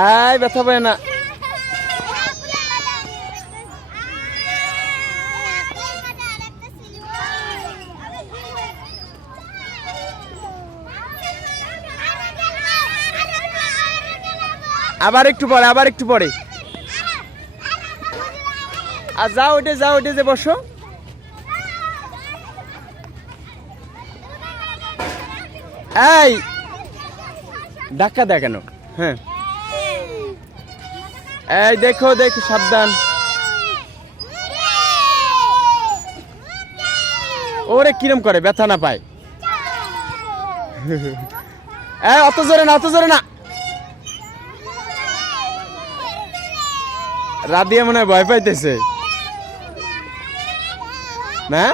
আয় ব্যথা পায় না। আবার একটু পরে, আবার একটু পরে। আর যাও ওটে যাও ওটে যে বসো। এই দেয় কেন হ্যাঁ। এই দেখো দেখো, সাবধান। ওরে, কিরম করে, ব্যথা না পায়। এই, অত জোরে না, অত জোরে না। রাধিয়া মনে হয় ভয় পাইতেছে। না?